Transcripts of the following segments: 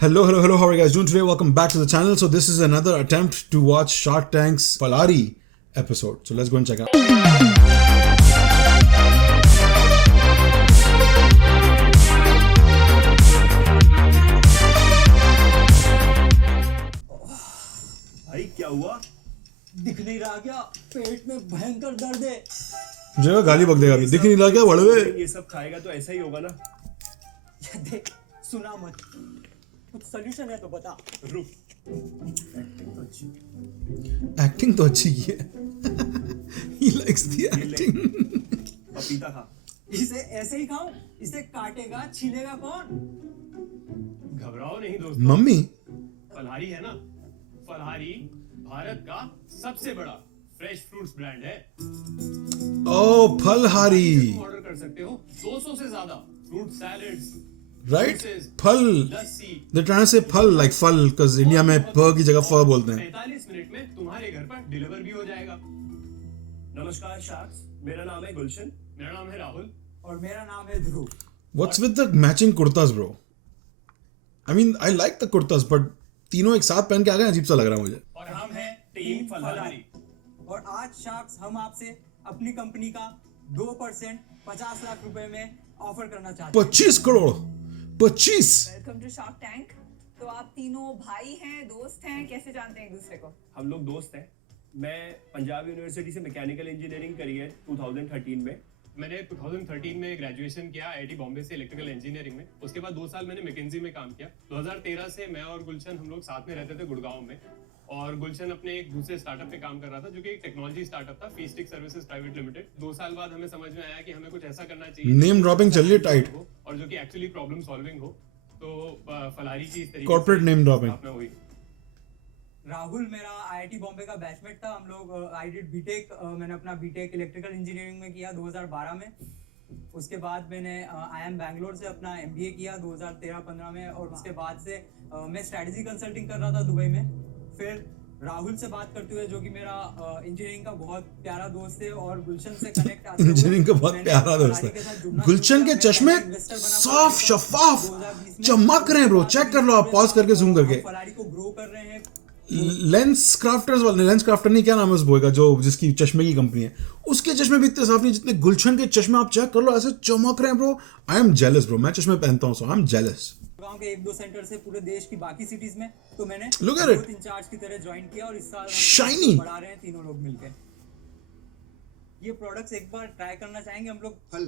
Hello, how are you guys doing today? Welcome back to the channel. So this is another attempt to watch Shark Tank's Falhari episode. So let's go and check it out. भाई क्या हुआ? दिख नहीं रहा क्या? पेट में भयंकर दर्द है। मुझे गाली बक देगा अभी। दिख नहीं रहा क्या बड़वे? ये सब खाएगा तो ऐसा ही होगा ना। देख, सुना मत, कुछ सोल्यूशन है तो बता। रुक। एक्टिंग तो अच्छी की है। He likes the acting. पपीता खा। इसे ऐसे ही खाऊं? इसे काटेगा, छीलेगा कौन? घबराओ नहीं दोस्तों। मम्मी फलहारी है ना, फलहारी भारत का सबसे बड़ा फ्रेश फ्रूट्स ब्रांड है। ओ फलहारी ऑर्डर कर सकते हो 200 से ज्यादा फ्रूट सैलेड्स, राइट फल लस्सी। They're trying to say फल like फल because इंडिया में फ की जगह फ बोलते हैं। 45 मिनट में तुम्हारे घर पर डिलीवर भी हो जाएगा। नमस्कार शार्क्स, मेरा नाम है गुलशन। मेरा नाम है राहुल। और मेरा नाम है ध्रुव। What's with the matching kurtas, bro? I mean, I like the kurtas, but तीनों एक साथ पहन के आ गए अजीब सा लग रहा है मुझे। और हम हैं टीम फलहारी। और आज शार्क्स हम आपसे अपनी कंपनी का 2% 50 लाख रुपए में ऑफर करना चाहते हैं। 25 crore 25। Welcome to Shark Tank. तो आप तीनों भाई हैं, दोस्त हैं, कैसे जानते हैं एक दूसरे को? हम लोग दोस्त हैं। मैं पंजाब यूनिवर्सिटी से मैकेनिकल इंजीनियरिंग करी है 2013 में। मैंने 2013 में ग्रेजुएशन किया आईआईटी बॉम्बे से इलेक्ट्रिकल इंजीनियरिंग में। उसके बाद 2 साल मैंने मैकेंजी में काम किया। 2013 से मैं और गुलशन हम लोग साथ में रहते थे गुड़गांव में। और गुलशन अपने एक दूसरे स्टार्टअप पे काम कर रहा था जो कि एक टेक्नोलॉजी स्टार्टअप था, फीस्टिक सर्विसेज प्राइवेट लिमिटेड। 2 साल बाद हमें समझ में आया कि हमें कुछ ऐसा करना चाहिए नेम ड्रॉपिंग चल रही है टाइट और जो कि एक्चुअली प्रॉब्लम सॉल्विंग हो। तो फलहारी की इस तरीके कॉर्पोरेट नेम ड्रॉपिंग। स्थापना हुई। राहुल मेरा आईआईटी बॉम्बे का बैचमेट था। हम लोग आई डिड बीटेक। मैंने अपना बीटेक इलेक्ट्रिकल इंजीनियरिंग में किया 2012 में। उसके बाद मैंने IIM बैंगलोर से अपना MBA किया 2013-15 में। और उसके बाद से मैं स्ट्रेटजी कंसल्टिंग कर रहा था दुबई में। फिर राहुल से बात करते हुए, जो कि मेरा इंजीनियरिंग का बहुत प्यारा दोस्त है, और गुलशन से कनेक्ट आते हुए इंजीनियरिंग का बहुत प्यारा दोस्त है। गुलशन के चश्मे साफ शफाफ चमक रहे हैं ब्रो। चेक कर लो आप, पॉज करके जूम करके। फलारी को ग्रो कर रहे हैं। लेंस क्राफ्टर्स वाले, लेंस क्राफ्टर नहीं, क्या नाम है उस बॉय का जो जिसकी चश्मे की कंपनी है, उसके चश्मे भी इतने साफ नहीं जितने गुलशन के चश्मे। आप चेक कर लो, ऐसे चमक रहे हैं bro. I am jealous bro. मैं चश्मे पहनता हूँ, सो आई एम जेलस। गांव के 1-2 सेंटर से पूरे देश की बाकी सिटीज में। तो मैंने Look at it. Growth in charge की तरह ज्वाइन किया और इस साल हम Shiny. बढ़ा रहे हैं तीनों लोग मिलकर। ये प्रोडक्ट्स एक बार ट्राई करना चाहेंगे हम लोग। फल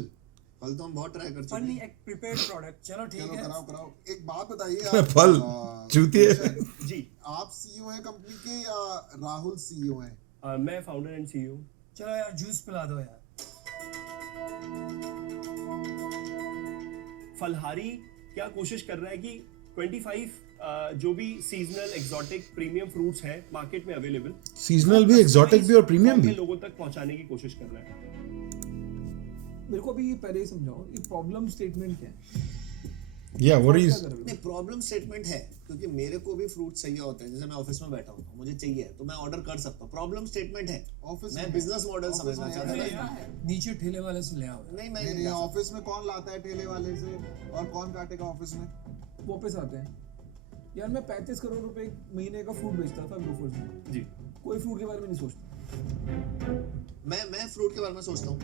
तो हम बहुत ट्राई कर चुके फल नहीं, हैं। एक प्रिपेयर्ड प्रोडक्ट। चलो ठीक चलो है। कराओ। एक बात बताइए फल आप, चूतिए। जी आप CEO हैं कंपनी के या राहुल CEO हैं? मैं फाउंडर एंड CEO। चलो यार जूस पिला दो यार। फलहारी क्या कोशिश कर रहा है कि 25 जो भी सीजनल एक्सोटिक प्रीमियम फ्रूट्स हैं मार्केट में अवेलेबल, सीजनल भी, एक्सोटिक भी और प्रीमियम भी। लोगों तक पहुंचाने की कोशिश कर रहा है। मेरे को अभी ये पहले ही समझाओ, ये प्रॉब्लम स्टेटमेंट क्या है? या व्हाट इज नहीं, प्रॉब्लम स्टेटमेंट है क्योंकि मेरे को भी फ्रूट चाहिए होते हैं। जैसे मैं ऑफिस में बैठा हूँ, मुझे चाहिए तो मैं ऑर्डर कर सकता हूँ। प्रॉब्लम स्टेटमेंट है। ऑफिस मैं में बिजनेस मॉडल समझना चाहता था। नीचे ठेले वाले से ले आओ। नहीं, मैं नहीं नहीं ला सकता। ऑफिस में कौन लाता है ठेले वाले से, और कौन काटेगा ऑफिस में? वापस आते हैं यार। मैं 35 करोड़ रुपए महीने का फ्रूट बेचता था ग्रोफर्स में। जी कोई फ्रूट के बारे में नहीं सोचता। मैं फ्रूट के बारे में सोचता हूँ।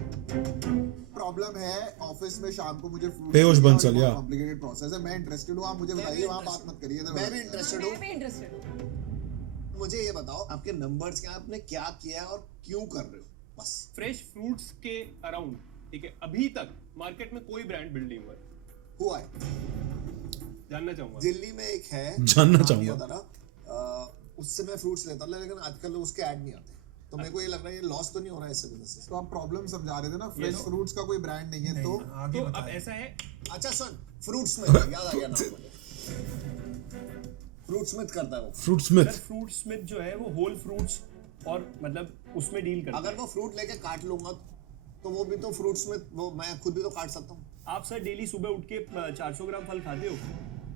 प्रॉब्लम है ऑफिस में शाम को मुझे फ्रूट पेयोश बंसल, या। कॉम्प्लिकेटेड प्रोसेस है। मैं इंटरेस्टेड हूँ, आप मुझे मैं भी बताइए, वहाँ बात interested- मत करिए। मैं भी इंटरेस्टेड हूँ। मैं भी इंटरेस्टेड हूँ। मुझे ये बताओ, आपके नंबर्स क्या हैं, आपने क्या किया है और क्यों कर रहे हो? बस फ्रेश फ्रूट्स के अराउंड, ठीक है, अभी तक मार्केट में कोई ब्रांड बिल्ड नहीं हुआ है। हुआ है। जानना चाहूंगा। दिल्ली में एक है, जानना नाम चाहूंगा। नहीं होता ना, उससे मैं फ्रूट्स लेता था, लेकिन आजकल लोग उसके ऐड नहीं आते। तो मेरे को ये लग रहा है ये लॉस तो नहीं हो रहा है इससे बिजनेस से। तो आप प्रॉब्लम समझा रहे थे ना, फ्रेश फ्रूट्स का कोई ब्रांड नहीं है तो तो अब ऐसा है, अच्छा सुन, फ्रूट स्मिथ याद आ गया नाम मुझे। फ्रूट स्मिथ करता है वो। Fruit Smith. Sir fruit Smith जो है वो होल फ्रूट्स और मतलब उसमें डील करता अगर है। वो फ्रूट लेके काट लूंगा तो वो भी तो फ्रूट स्मिथ, वो मैं खुद भी तो काट सकता हूँ। आप सर डेली सुबह उठ के 400 ग्राम फल खाते हो?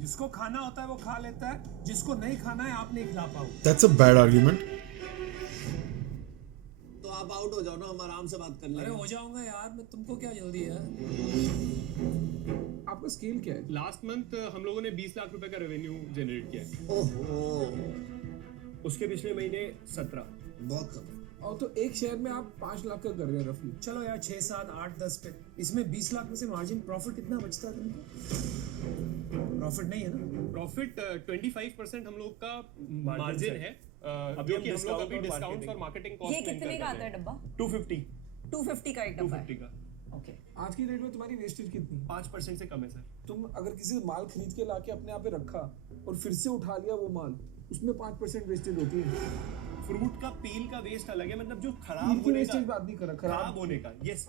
जिसको खाना होता है वो खा लेता है, जिसको नहीं खाना है आप नहीं खिला पाओ। That's a bad argument. तो आप आउट हो जाओ ना, हम आराम से बात कर अरे लेंगे। हो जाऊंगा यार, मैं तुमको क्या जल्दी है। आपका स्केल क्या है? लास्ट मंथ हम लोगों ने 20 लाख रुपए का रेवेन्यू जनरेट किया है। ओहो, उसके पिछले महीने 17। बहुत कम। और तो एक शेयर में आप 5 लाख का कर रहे हैं रफली। चलो यार 6 7 8 10 पे इसमें 20 लाख में से मार्जिन प्रॉफिट कितना बचता है तुमको? प्रॉफिट नहीं है ना? प्रॉफिट 25% हम लोग का Margin मार्जिन है। है, अभी जो कि हम लोग discount अभी और डिस्काउंट marketing। और मार्केटिंग ये कॉस्ट कितने का आता है डब्बा? 250 250 का एक डब्बा है 250 का ओके। आज की डेट में तुम्हारी वेस्टेज कितनी है? 5% से कम है सर। तुम अगर किसी से माल खरीद के लाके अपने यहाँ पे रखा और फिर से उठा लिया वो माल, उसमें 5% वेस्टेज होती है। फ्रूट का पील का वेस्ट अलग है, मतलब जो पील खराब की होने वेस्टेज का, बात नहीं कर रहा, खराब खराब होने का। यस,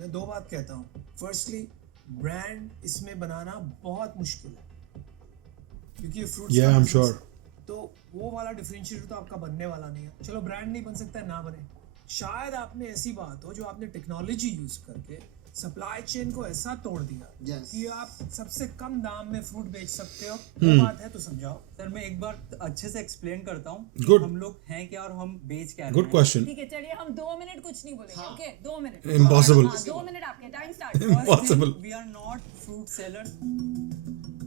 मैं 2 बात कहता हूँ। फर्स्टली ब्रांड इसमें बनाना बहुत मुश्किल है क्योंकि ये फ्रूट Yeah, I'm sure. तो वो वाला डिफरेंशिएटर तो आपका बनने वाला नहीं है। चलो ब्रांड नहीं बन सकता है, ना बने। शायद आपने ऐसी बात हो जो आपने टेक्नोलॉजी यूज करके सप्लाई चेन को ऐसा तोड़ दिया Yes. कि आप सबसे कम दाम में फ्रूट बेच सकते हो। Hmm. वो बात है तो समझाओ। सर मैं एक बार अच्छे से एक्सप्लेन करता हूँ कि Good. हम लोग हैं क्या और हम बेच क्या रहे गुड हैं। क्वेश्चन। ठीक है चलिए हम 2 मिनट कुछ नहीं बोलेंगे ओके 2 मिनट Impossible. हाँ 2 मिनट आपके time start Impossible. We are not fruit sellers.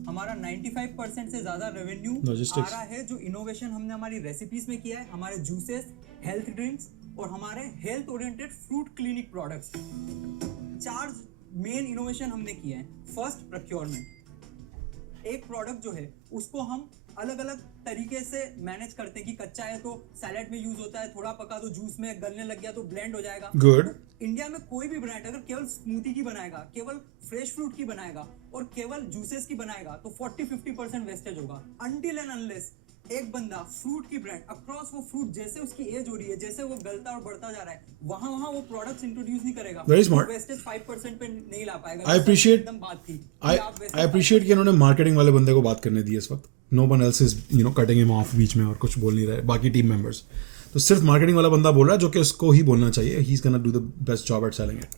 हमारा 95% से ज्यादा रेवेन्यू आ Logistics. रहा है जो इनोवेशन हमने हमारी रेसिपीज में किया है, हमारे जूसेस, हेल्थ ड्रिंक्स और हमारे health oriented fruit clinic products. 4 main innovation हमने किए हैं। First, procurement. एक प्रोडक्ट जो है उसको हम अलग अलग तरीके से मैनेज करते हैं कि कच्चा है तो सैलेड में यूज होता है, थोड़ा पका तो जूस में गलने लग गया तो ब्लेंड हो जाएगा। Good. इंडिया में कोई भी ब्रांड अगर केवल स्मूदी की बनाएगा, केवल फ्रेश फ्रूट की बनाएगा और केवल जूसेस की बनाएगा तो 40-50% वेस्टेज होगा। अनटिल एंड अनलेस एक बंदा फ्रूट की ब्रांड अक्रॉस वो फ्रूट जैसे उसकी एज हो रही है, जैसे वो गलता और बढ़ता जा रहा है, वहां वो प्रोडक्ट्स इंट्रोड्यूस नहीं करेगा। Very smart. वेस्टेज 5% पे नहीं ला पाएगा। I appreciate- एकदम बात थी I appreciate कि इन्होंने मार्केटिंग वाले बंदे को बात करने दी इस वक्त। No one else is cutting him off बीच में और कुछ बोल नहीं रहे बाकी टीम मेंबर्स। तो सिर्फ मार्केटिंग वाला बंदा बोल रहा है जो कि उसको ही बोलना चाहिए। He is gonna do the best job at selling it.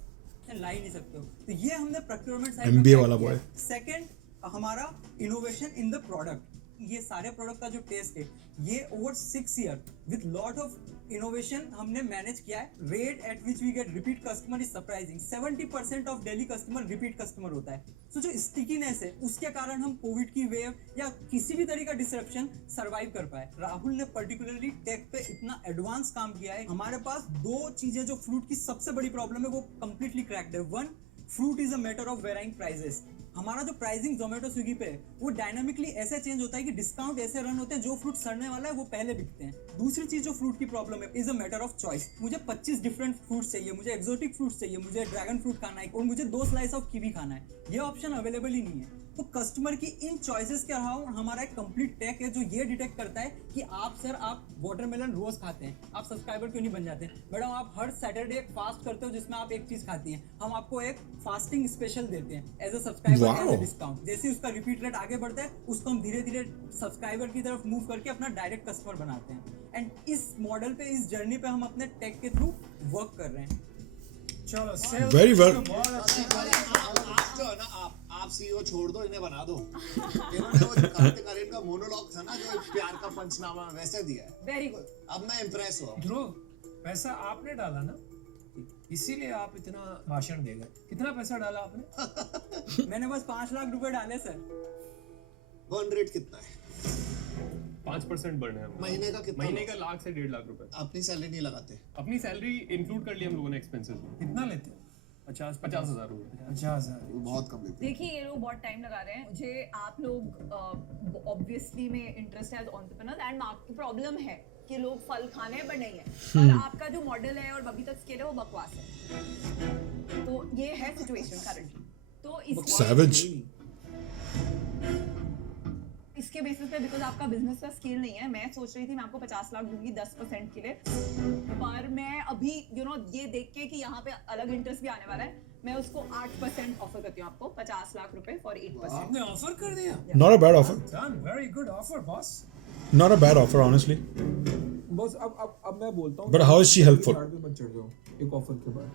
ला ही नहीं सकते हो। तो ये हमने प्रोक्योरमेंट MBA वाला boy। सेकंड, हमारा इनोवेशन इन द प्रोडक्ट। ये सारे प्रोडक्ट का जो टेस्ट है ये over 6 year with lot of innovation हमने मैनेज किया है। Rate at which we get repeat customer is surprising. 70% of daily customer repeat customer होता है। तो जो स्टिकीनेस है उसके कारण हम कोविड की वेव या किसी भी तरह का डिसरप्शन सरवाइव कर पाए। राहुल ने पर्टिकुलरली टेक पे इतना एडवांस काम किया है। हमारे पास 2 चीजें जो फ्रूट की सबसे बड़ी प्रॉब्लम है वो कंप्लीटली क्रैक्ड है। 1, fruit is a matter of varying prices. हमारा जो प्राइसिंग जोमेटो स्विगी पे है वो डायनामिकली ऐसे चेंज होता है कि डिस्काउंट ऐसे रन होते हैं जो फ्रूट सड़ने वाला है वो पहले बिकते हैं। दूसरी चीज जो फ्रूट की प्रॉब्लम है is a matter of choice. मुझे 25 डिफरेंट फ्रूट्स चाहिए, मुझे एक्सोटिक फ्रूट्स चाहिए, मुझे ड्रैगन फ्रूट खाना है और मुझे 2 स्लाइस ऑफ कीवी खाना है। ये ऑप्शन अवेलेबल ही नहीं है। तो कस्टमर की इन चॉइसेस के अलावा हमारा एक कंप्लीट टेक है जो ये डिटेक्ट करता है कि आप वाटरमेलन रोज खाते हैं, आप सब्सक्राइबर क्यों नहीं बन जाते? मैडम आप हर सैटरडे एक फास्ट करते हो जिसमें आप एक चीज खाती हैं, हम आपको एक फास्टिंग स्पेशल देते हैं as a subscriber as a discount. जैसे ही उसका रिपीट रेट आगे बढ़ता है उसको हम धीरे धीरे सब्सक्राइबर की तरफ मूव करके अपना डायरेक्ट कस्टमर बनाते हैं। एंड इस मॉडल पे, इस जर्नी पे हम अपने टेक के थ्रू वर्क कर रहे हैं। चलो sales Very well. तो बहुत अच्छी आप जो है ना, आप सीईओ छोड़ दो, इन्हें बना दो। इन्होंने वो जो कार्तिक आर्यन का मोनोलॉग था ना जो एक प्यार का पंचनामा वैसे दिया है। Very good. अब मैं इम्प्रेस हुआ। ध्रुव, पैसा आपने डाला ना, इसीलिए आप इतना भाषण दे गए। कितना पैसा डाला आपने? मैंने बस 5 लाख रुपए डाले सर। बर्न रेट कितना है? 5% बढ़ना है। महीने का कितना? महीने का 1 लाख से 1.5 लाख रुपए। अपनी सैलरी नहीं लगाते? अपनी सैलरी इंक्लूड कर लिया हम लोगों ने एक्सपेंसेस में। कितना लेते हो? 50 हजार रुपए। 50,000। वो बहुत कम लेते हैं। देखिए ये लोग बहुत टाइम लगा रहे हैं। मुझे आप लोग ऑब्वियसली में इंटरेस्ट है as entrepreneurs and market problem है कि लोग फल खाने हैं पर नहीं है और आपका जो मॉडल है और अभी तक स्केल है वो बकवास है। तो ये है सिचुएशन करंटली। तो Savage. इसके बेसिस पे बिकॉज आपका बिजनेस का स्केल नहीं है, मैं सोच रही थी मैं आपको 50 लाख दूंगी 10% के लिए, पर मैं अभी ये देख के कि यहाँ पे अलग इंटरेस्ट भी आने वाला है, मैं उसको 8% ऑफर करती हूँ आपको 50 लाख रुपए फॉर 8%। आपने ऑफर कर दिया? Not a bad offer. Done, very good offer, boss. Not a bad offer, honestly. बस अब मैं बोलता हूँ। But how is she helpful? झाड़ पे मत चढ़ जाओ एक ऑफर के बाद।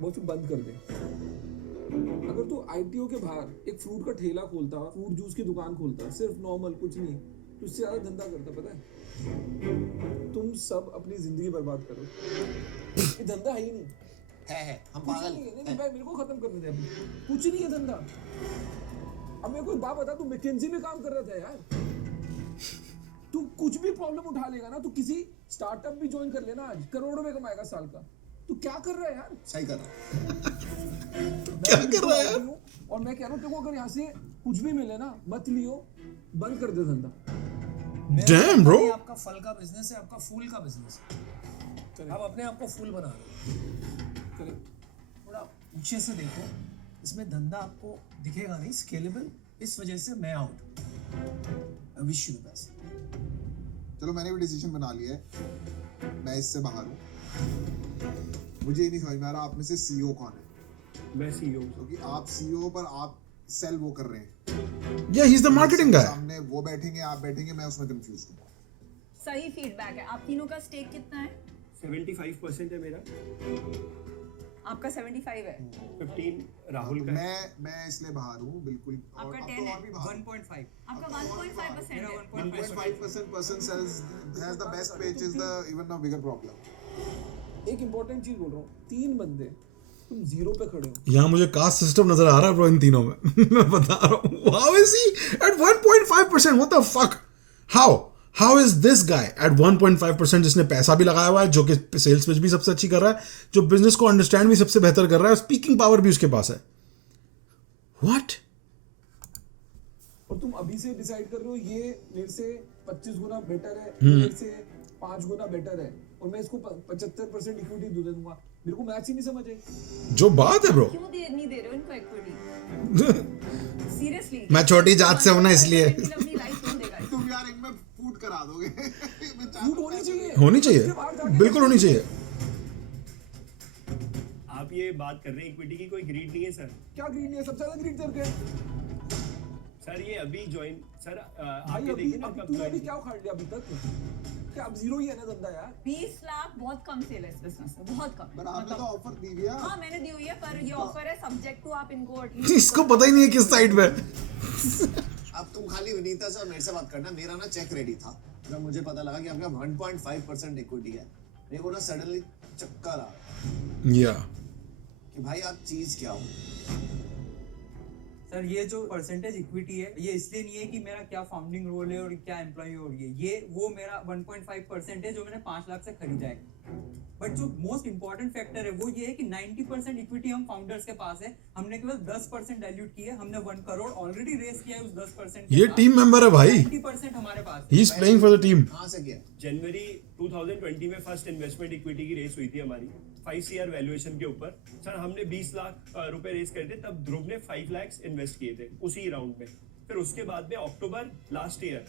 वो फिर बंद कर दे। अगर तू ITO के बाहर एक फ्रूट का ठेला खोलता, फ्रूट जूस की दुकान खोलता, सिर्फ नॉर्मल कुछ नहीं, तो उससे ज्यादा धंधा करता, पता है? तुम सब अपनी जिंदगी बर्बाद करो। ये धंधा है ही नहीं। है हम कुछ पागल नहीं है, नहीं भाई मेरे को खत्म करने दे अभी। कुछ नहीं है धंधा। अब मेरे को एक बात बता, तू मैकेंजी में काम कर रहा था यार। तू कुछ भी प्रॉब्लम उठा लेगा ना, तू किसी स्टार्टअप भी ज्वाइन कर लेना, आज करोड़ों में कमाएगा साल का। तू क्या कर रहा है यार? सही कर रहा है। क्या कर रहा है यार? और मैं कह रहा हूँ तेरे को अगर यहाँ से कुछ भी मिले ना, मत लियो, बंद कर दे धंधा। Damn, bro. ये आपका फल का बिजनेस है, आपका फूल का बिजनेस है। आप अपने आप को फूल बना रहे हो। थोड़ा ऊंचे से देखो, इसमें धंधा आपको दिखेगा नहीं स्केलेबल, इस वजह से मैं out. Wish you the best. चलो मैंने भी डिसीजन बना लिया है, मैं इससे बाहर हूँ। मुझे ये नहीं समझ में आ रहा आप में से सीईओ कौन है, मैं सीईओ हूँ। क्योंकि आप सीईओ पर आप सेल वो कर रहे हैं। Yeah, he's the marketing guy. सामने वो बैठेंगे, आप बैठेंगे, मैं उसमें कंफ्यूज हूँ। सही फीडबैक है। आप तीनों का स्टेक कितना है? 75% है मेरा, आपका 75 है। 15 राहुल का है। मैं इसलिए बाहर हूँ बिल्कुल। और आपका अब 10 तो है, और भी बाहर हूँ। 1.5 आपका 1.5% मेरा है। 1.5 1.5% sells has the best page is the even a bigger problem. एक इम्पोर्टेंट चीज बोल रहा हूँ, 3 बंदे, तुम जीरो पे खड़े हो। यहाँ मुझे कास्ट सिस्टम नजर आ रहा है ब्रो इन तीनों में। मैं बता रहा हूँ, how is he at 1.5%? What the fuck? How is this guy at 1.5%, जिसने पैसा भी लगाया हुआ है, जो कि सेल्स पिच भी सबसे अच्छी कर रहा है, जो बिजनेस को अंडरस्टैंड भी सबसे बेहतर कर रहा है, स्पीकिंग पावर भी उसके पास है। व्हाट? और तुम अभी से डिसाइड कर रहे हो ये मेरे से 25 गुना बेटर है, मेरे से 5 गुना बेटर है, और मैं इसको 75% इक्विटी दे दूंगा। मेरे को मैच ही नहीं समझ आई। जो बात है ब्रो। क्यों नहीं दे रहे हो इनको इक्विटी? सीरियसली मैं छोटी जात से हूं ना, इसलिए। अपनी लाइफ कौन देगा? तुम यार इनमें फूट करा दोगे। फूट होनी चाहिए, होनी चाहिए, उसके बाहर जाके बिल्कुल होनी चाहिए। आप ये बात कर रहे हैं इक्विटी की, कोई ग्रीड नहीं है सर। क्या ग्रीड नहीं है? सबसे ज्यादा ग्रीड करके सर ये अभी ज्वाइन सर भाई। आपके अभी देखिए ना अभी कब तूने अभी join- क्या उखाड़ लिया अभी तक? क्या अब जीरो ही है ना धंधा यार? 20 लाख बहुत कम सेल है इस बिजनेस में, बहुत कम। पर आपने तो ऑफर दी दिया। हाँ मैंने दी हुई है, पर ये ऑफर है सब्जेक्ट टू आप इनको at इसको पता ही नहीं है किस साइड पे। अब तुम खाली विनीता से और मेरे से बात करना। मेरा ना चेक रेडी था जब मुझे पता लगा कि आपका 1.5% इक्विटी है। मेरे को ना सडनली चक्कर आ या कि भाई आप चीज क्या हो। सर ये जो परसेंटेज इक्विटी है, ये इसलिए नहीं है कि मेरा क्या फाउंडिंग रोल है और क्या एम्प्लॉय हो रही है। ये वो मेरा 1.5% है जो मैंने 5 लाख से खरीदा है। बट जो मोस्ट इंपॉर्टेंट फैक्टर है वो ये है कि 90% इक्विटी हम फाउंडर्स के पास है। हमने केवल 10% डाइल्यूट की है। हमने 1 करोड़ ऑलरेडी रेस किया है उस 10% ये टीम मेंबर है भाई। 90% हमारे पास है। He is playing for the team. कहाँ से किया? जनवरी 2020 में फर्स्ट इन्वेस्टमेंट इक्विटी की रेस हुई थी हमारी 5 CR वैल्यूएशन के ऊपर। सर हमने 20 लाख रुपए रेस करे थे, तब ध्रुव ने 5 लाख इन्वेस्ट किए थे उसी राउंड में। फिर उसके बाद में अक्टूबर लास्ट ईयर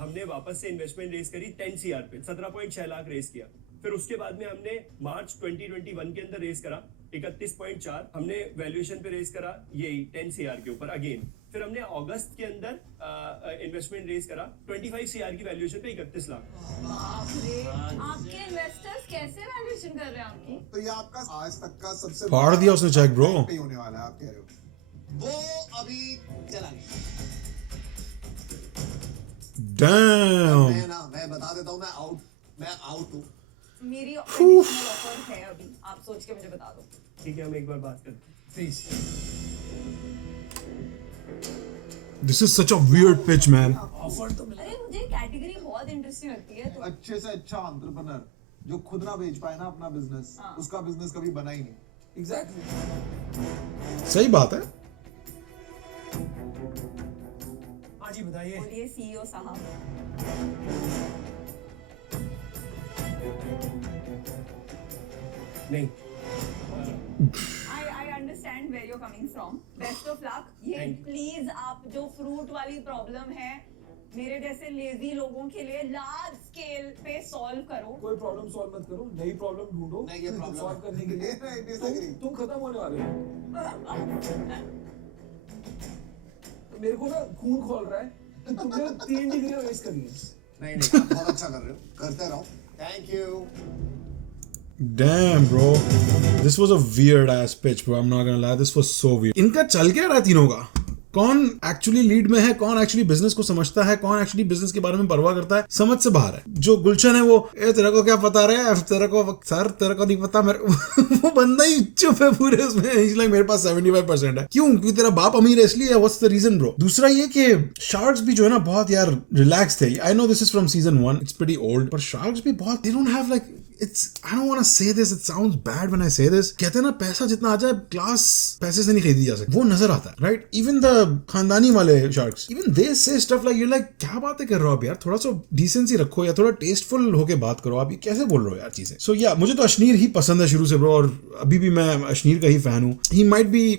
हमने वापस से इन्वेस्टमेंट रेस करी 10 CR पे, 17.6 लाख रेस किया। फिर उसके बाद में हमने मार्च 2021 के अंदर रेस करा 31.4, हमने वैल्यूएशन पे रेस करा यही 10 CR के ऊपर अगेन। फिर हमने अगस्त के अंदर इन्वेस्टमेंट रेस करा 25 CR की वैल्यूएशन पे 31 लाख। बाप रे, आपके इन्वेस्टर्स कैसे वैल्यूएशन कर रहे हैं आपकी? तो ये आपका आज तक का सबसे फाड़ दिया उसने चेक ब्रो। पे ही होने वाला है, आप कह रहे हो। वो अभी चला गया। डैम। मैं बता देता हूँ, मैं आउट हूँ। मेरी एडिशनल ऑफर है अभी, आप सोच के मुझे बता दो। ठीक है, हम एक बार बात करते हैं। Please. This is such a weird pitch man. Offer तो मिला। अरे मुझे कैटेगरी बहुत इंटरेस्टिंग लगती है तो अच्छे से अच्छा एंटरप्रेन्योर जो खुद ना बेच पाए ना अपना बिजनेस, हाँ। उसका बिजनेस कभी बना ही नहीं। एग्जैक्टली। सही बात है। हाँ जी बताइए। बोलिए सीईओ साहब। नहीं I understand where you're coming from. Best of luck. ये Thank you. प्लीज आप जो फ्रूट वाली प्रॉब्लम है मेरे जैसे लेजी लोगों के लिए लार्ज स्केल पे सॉल्व करो। कोई प्रॉब्लम सॉल्व मत करो, नई प्रॉब्लम ढूंढो। नहीं, ये problem सॉल्व करने के लिए I disagree. तुम खत्म होने वाले हो। तो मेरे को ना खून खोल रहा है कि तुमने 3 डिग्री वेस्ट करी है। नहीं आप बहुत अच्छा कर रहे हो, करते रहो। Thank you. Damn bro, this was a weird ass pitch bro. I'm not gonna lie, this was so weird. इनका चल क्या रहा है तीनों का? कौन एक्चुअली लीड में है, कौन एक्चुअली बिजनेस को समझता है, कौन एक्चुअली बिजनेस के बारे में परवाह करता है, समझ से बाहर है। जो गुलशन है वो तेरे को क्या पता रहे, तेरे को सर तेरे को नहीं पता मेरे वो बंदा ही चुप है पूरे उसमें। इसलिए मेरे पास 75% है। क्यों? क्योंकि तेरा बाप अमीर है इसलिए। What's the reason bro? दूसरा ये कि शार्क्स भी जो है ना बहुत यार रिलैक्स थे। I know this is from season 1, it's pretty old, पर शार्क्स भी बहुत they don't have like It's I don't want to say this, it sounds bad when I say this. कहते हैं ना पैसा जितना आ जाए क्लास पैसे से नहीं खरीदी जा सकती, वो नजर आता है राइट। इवन द खानदानी वाले शार्क्स, इवन दे से स्टफ लाइक यू लाइक क्या बातें कर रहे हो आप यार, थोड़ा सा डिसेंसी रखो या थोड़ा टेस्टफुल होके बात करो। आप ये कैसे बोल रहे हो यार चीजें। सो या मुझे तो अश्नीर ही पसंद है शुरू से ब्रो, और अभी भी मैं अश्नीर का ही फैन हूँ। He might be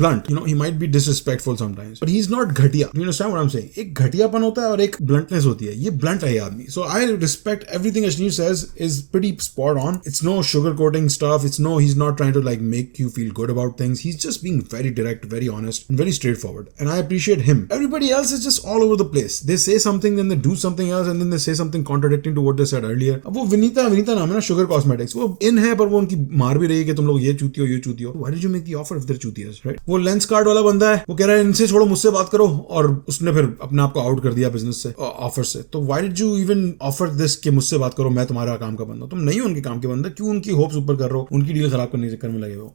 blunt, you know, he might be disrespectful sometimes, but he's not घटिया। You understand what I'm saying? एक घटियापन होता है और एक bluntness होती है। ये blunt है ये आदमी। So I respect everything Ashneer says is pretty spot on. It's no sugarcoating stuff. He's not trying to like make you feel good about things. He's just being very direct, very honest, and very straightforward. And I appreciate him. Everybody else is just all over the place. They say something, then they do something else, and then they say something contradicting to what they said earlier. अब वो विनीता नाम है ना, Sugar Cosmetics, वो इन है पर वो उनकी मार भी रही है कि तुम लोग ये चूती हो। Why did you make the offer if they're चूतियास, right? वो लेंस कार्ड वाला बंदा है, वो कह रहा है इनसे छोड़ो मुझसे बात करो, और उसने फिर अपने आप को आउट कर दिया बिजनेस से, ऑफर से। तो why did you even offer this कि मुझसे बात करो, मैं तुम्हारा काम का बंदा हूं। तुम नहीं हो उनके काम के बंदा, क्यों उनकी होप्स ऊपर कर रहे हो, उनकी डील खराब करने के चक्कर में लगे हो।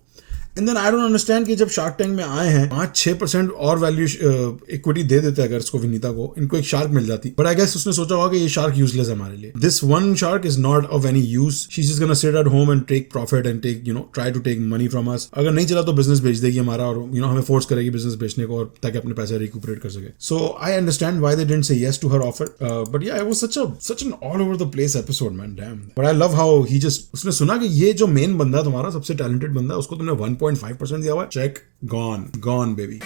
And then I don't understand कि जब शार्क टैंक में आए हैं 5-6% और वैल्यू इक्विटी दे देते अगर इसको विनीता को, इनको एक शार्क मिल जाती। बट आई गेस उसने सोचा होगा कि ये शार्क यूजलेस है हमारे लिए। This one shark is not of any use, she is just gonna sit at home and take profit and take try to take money from us. अगर नहीं चला तो बिजनेस बेच देगी हमारा, और हमें फोर्स करेगी बिजनेस बेचने को, और ताकि अपने पैसे रिकूपरेट कर सके। So I understand why they didn't say yes to her offer, but yeah it was such an all over the place episode man, damn. But I love how he just, उसने सुना कि ये जो main बंदा है तुम्हारा, सबसे talented बंदा है, उसको तुमने 1.5% दिया हुआ, check, gone baby।